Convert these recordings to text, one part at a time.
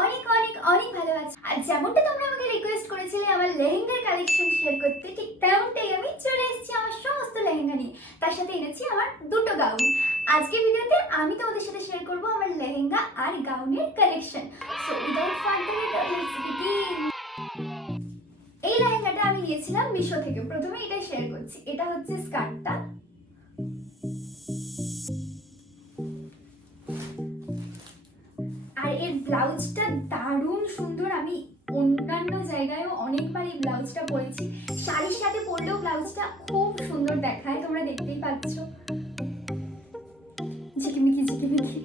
অনেক অনেক অনেক ভালো আছো আর যেমনটা তোমরা আমাকে রিকোয়েস্ট করেছিলে আমার লেহেঙ্গার কালেকশন শেয়ার করতে, ঠিক তেমনটাই আমি চলে এসেছি আমার সমস্ত লেহেঙ্গা নিয়ে। তার সাথে এনেছি আমার দুটো গাউন আজকে ভিডিওতে আমি তোমাদের সাথে শেয়ার করব আমার লেহেঙ্গা আর গাউনের কালেকশন সো উইদাউট এই লেহেঙ্গাটা আমি নিয়েছিলাম মিশো থেকে। প্রথমে এটাই শেয়ার করছি। এটা হচ্ছে স্কার্টটা ব্লাউজটা দারুণ সুন্দর। আমি অন্যান্য জায়গায়ও অনেকবার এই ব্লাউজটা পরেছি। শাড়ির সাথে পরলেও ব্লাউজটা খুব সুন্দর দেখায়, তোমরা দেখতেই পাচ্ছ। ঝিকিমিকি ঝিকিমিকি।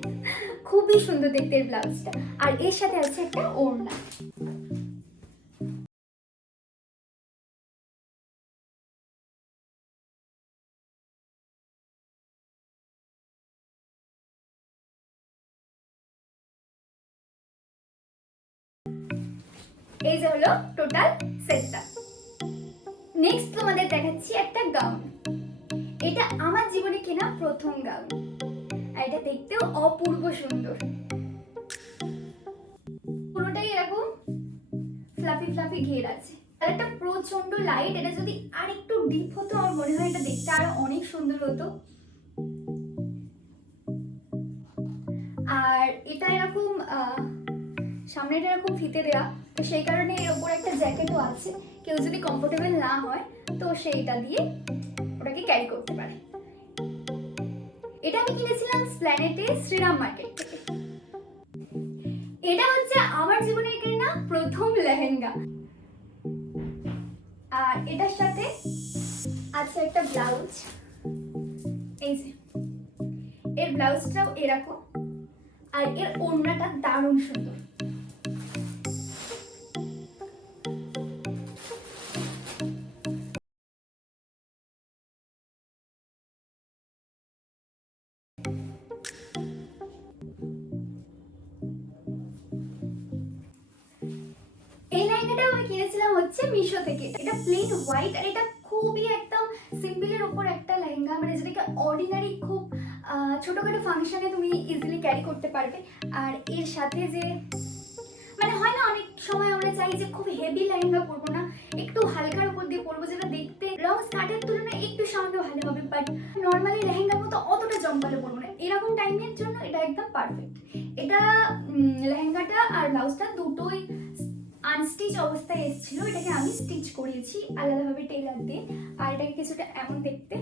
খুবই সুন্দর দেখতে ব্লাউজটা। আর এর সাথে আছে একটা ওড়না। এই যে হলো টোটাল সেটটা নেক্সট তোমাদের দেখাচ্ছি একটা গাউন এটা আমার জীবনে কেনা প্রথম গাউন আর এটা দেখতেও অপূর্ব সুন্দর। পুরোটাই এরকম ফ্লাফি ফ্লাফি ঘের আছে। আর একটা প্রচণ্ড লাইট এটা যদি আর একটু ডিপ হতো আমার মনে হয় এটা দেখতে আরও অনেক সুন্দর হতো। আর এটা এরকম আহ, সামনেটা এরকম ফিতে দেওয়া তো সেই কারণে এর ওপর একটা জ্যাকেটও আছে। কেউ যদি কমফোর্টেবল না হয়, তো সেইটা দিয়ে ওটাকে ক্যারি করতে পারে। এটা আমি কিনেছিলাম স্প্ল্যানেটে শ্রীরাম মার্কেট থেকে। এটা হচ্ছে আমার জীবনের কেনা প্রথম লেহেঙ্গা। আর এটার সাথে আছে একটা ব্লাউজ। এই যে, এর ব্লাউজটাও এরকম। আর এর ওড়নাটা দারুণ সুন্দর। এই লেহেঙ্গাটাও আমি কিনেছিলাম হচ্ছে মিশো থেকে। এটা প্লেন হোয়াইট আর এটা খুবই একদম সিম্পলের ওপর একটা লেহেঙ্গা মানে যেটাকে অর্ডিনারি খুব ছোটখাটো ফাংশনে তুমি ইজিলি ক্যারি করতে পারবে। আর এর সাথে যে মানে হয় না অনেক সময় আমরা চাই যে খুব হেভি লেহেঙ্গা পরবো না, একটু হালকার উপর দিয়ে পরবো যেটা দেখতে লং স্কার্টের তুলনায় একটু সামান্য ভালো হবে বাট নর্মালি লেহেঙ্গার মতো অতটা জম্পালে পরবো না। এরকম টাইমের জন্য এটা একদম পারফেক্ট এটা লেহেঙ্গাটা আর ব্লাউজটা দুটোই আনস্টিচ অবস্থায় এসেছিল, এটাকে আমি স্টিচ করিয়েছি আলাদাভাবে টেলার দিয়ে। আর এটাকে কিছুটা এমন দেখতে।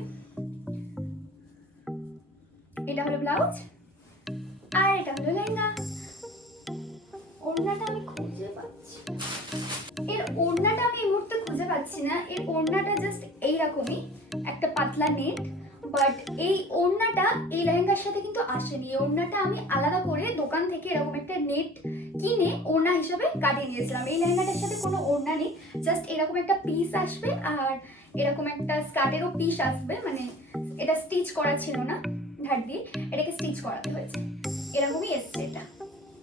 এটা হলো ব্লাউজ আর এটা হলো লেহেঙ্গা। ওড়নাটা আমি খুঁজে পাচ্ছি এর ওড়নাটা আমি এই মুহূর্তে খুঁজে পাচ্ছি না। এর ওড়নাটা জাস্ট এইরকমই, একটা পাতলা নেট। বাট এই ওড়নাটা, এই লেহেঙ্গার সাথে কিন্তু আসেনি। এই ওড়নাটা আমি আলাদা করে দোকান থেকে এরকম একটা নেট কিনে ওড়না হিসাবে কাটিয়ে নিয়েছিলাম। এই লেহেঙ্গাটার সাথে কোনো ওড়না নেই। জাস্ট এরকম একটা পিস আসবে আর এরকম একটা স্কার্টেরও পিস আসবে। মানে এটা স্টিচ করা ছিল না, ধার দিয়ে। এটাকে স্টিচ করাতে হয়েছে। এরকমই এসছে এটা।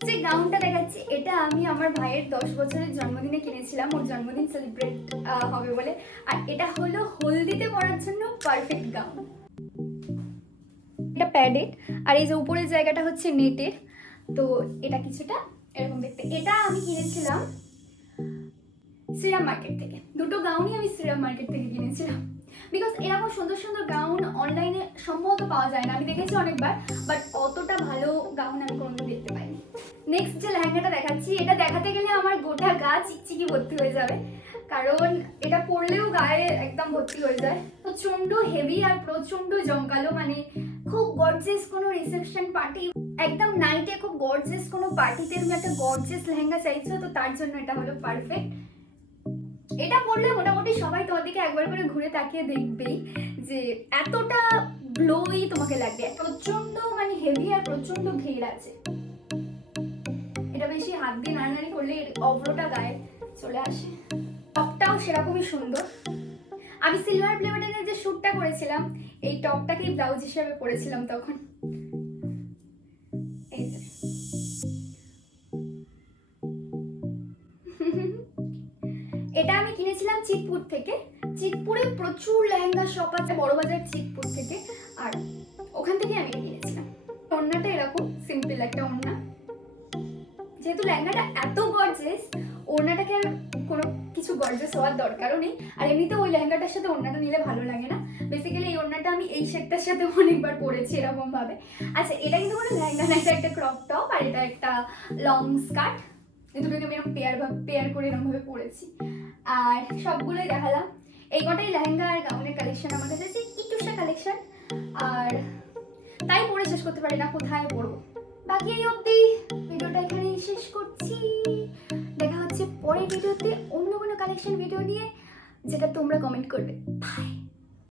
যে গাউনটা দেখাচ্ছি, এটা আমি আমার ভাইয়ের দশ বছরের জন্মদিনে কিনেছিলাম। ওর জন্মদিন সেলিব্রেট হবে বলে। আর এটা হলো হলদিতে পরার জন্য পারফেক্ট গাউন এটা প্যাডেড আর এই যে উপরের জায়গাটা হচ্ছে নেটের তো এটা কিছুটা এরকম দেখতে। এটা আমি কিনেছিলাম শ্রীরাম মার্কেট থেকে। দুটো গাউনই আমি শ্রীরাম মার্কেট থেকে কিনেছিলাম। বিকজ এরকম সুন্দর সুন্দর গাউন অনলাইনে সম্ভবত পাওয়া যায় না। আমি দেখেছি অনেকবার বাট অতটা ভালো গাউন আমি কোনোদিন দেখতে পাইনি। নেক্সট যে লেহেঙ্গাটা দেখাচ্ছি, এটা দেখাতে গেলে আমার গোটা গা চিকচিকি ভর্তি হয়ে যাবে। কারণ এটা পরলেও গায়ে একদম ভর্তি হয়ে যায়। প্রচণ্ড হেভি আর প্রচণ্ড জমকালো মানে খুব গর্জেস কোনো রিসেপশন পার্টি একদম নাইটে খুব গর্জেস কোনো পার্টিতে তুমি একটা গর্জেস লেহেঙ্গা চাইছো, তো তার জন্য এটা হলো পারফেক্ট এটা পরলে মোটামুটি সবাই তোমার দিকে একবার করে ঘুরে তাকিয়ে দেখবেই যে এতটা গ্লোই তোমাকে লাগবে। প্রচণ্ড মানে হেভি আর প্রচণ্ড ঘের আছে। এটা বেশি হাত দিয়ে নাড়ানাড়ি করলে এর অভ্রটা গায়ে চলে আসে। সেরকমই সুন্দর। আমি সিলভার প্লে বাটনের যে শ্যুটটা করেছিলাম, এই টপটাকেই ব্লাউজ হিসেবে পরেছিলাম তখন। এটা আমি কিনেছিলাম চিতপুর থেকে। চিতপুরে প্রচুর লেহেঙ্গা শপ আছে বড়বাজার চিতপুর থেকে। আর ওখান থেকে আমি কিনেছিলাম। ওড়নাটা এরকম সিম্পল একটা ওড়না। যেহেতু লেহেঙ্গাটা এত গর্জেস ওড়নাটাকে কিছু গর্জেস হওয়ার দরকারও নেই। আর এমনিতে ওই লেহেঙ্গাটার সাথে ওড়নাটা নিলে ভালো লাগে না। বেসিক্যালি এই ওড়নাটা আমি এই শেপটার সাথে অনেকবার পরেছি এরকম ভাবে আচ্ছা এটা কিন্তু কোনো লেহেঙ্গা না, এটা একটা ক্রপ টপ আর এটা একটা লং স্কার্ট এই দুটোকে আমি এরকম পেয়ার পেয়ার করে এরকম ভাবে পরেছি। আর সবগুলোই দেখালাম। এই কটাই লেহেঙ্গা আর গাউনের কালেকশন আমার কাছে আছে, ইটুসা কালেকশন আর তাই পরে শেষ করতে পারি না, কোথায় পরবো? বাকি এই অবধি, ভিডিওটা এখানেই শেষ করছি। পরের ভিডিওতে অন্য কোনো কালেকশন ভিডিও নিয়ে যেটা তোমরা কমেন্ট করবে। বাই